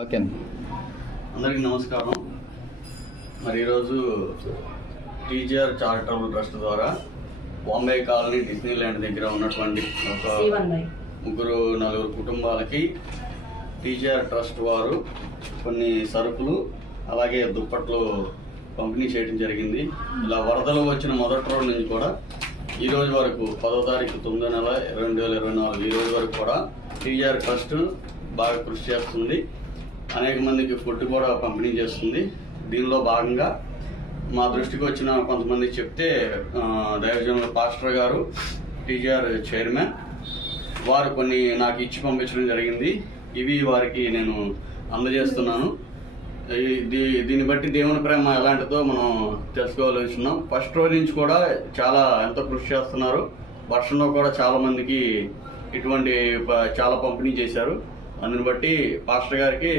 Okay అందరికీ నమస్కారం. మరి ఈరోజు టీజీఆర్ చారిటబుల్ ట్రస్ట్ ద్వారా బాంబే కాలనీ డిస్నీ ల్యాండ్ దగ్గర ఉన్నటువంటి ఒక 3-4 కుటుంబాలకి టీజీఆర్ ట్రస్ట్ వారు కొన్ని సరుకులు అలాగే దుప్పట్లు పంపిణీ చేయడం జరిగింది. ఇలా వరదలు వచ్చిన మొదటి రోజు నుంచి కూడా ఈ రోజు వరకు 10వ తారీఖు 9వ నెల 2024 ఈ రోజు వరకు కూడా టీజీఆర్ ట్రస్ట్ బాగా కృషి చేస్తుంది. అనేక మందికి ఫుడ్ కూడా పంపిణీ చేస్తుంది. దీనిలో భాగంగా మా దృష్టికి వచ్చిన కొంతమందికి చెప్తే దైవజనుల పాస్టర్ గారు టీజీఆర్ చైర్మన్ వారు కొన్ని నాకు ఇచ్చి పంపించడం జరిగింది. ఇవి వారికి నేను అందజేస్తున్నాను. దీన్ని బట్టి దేవుని ప్రేమ ఎలాంటిదో మనం తెలుసుకోవాల్సిన్నాం. ఫస్ట్ రోజు నుంచి కూడా చాలా ఎంతో కృషి చేస్తున్నారు. వర్షంలో కూడా చాలా మందికి ఇటువంటి చాలా పంపిణీ చేశారు. అందుని బట్టి పాస్టర్ గారికి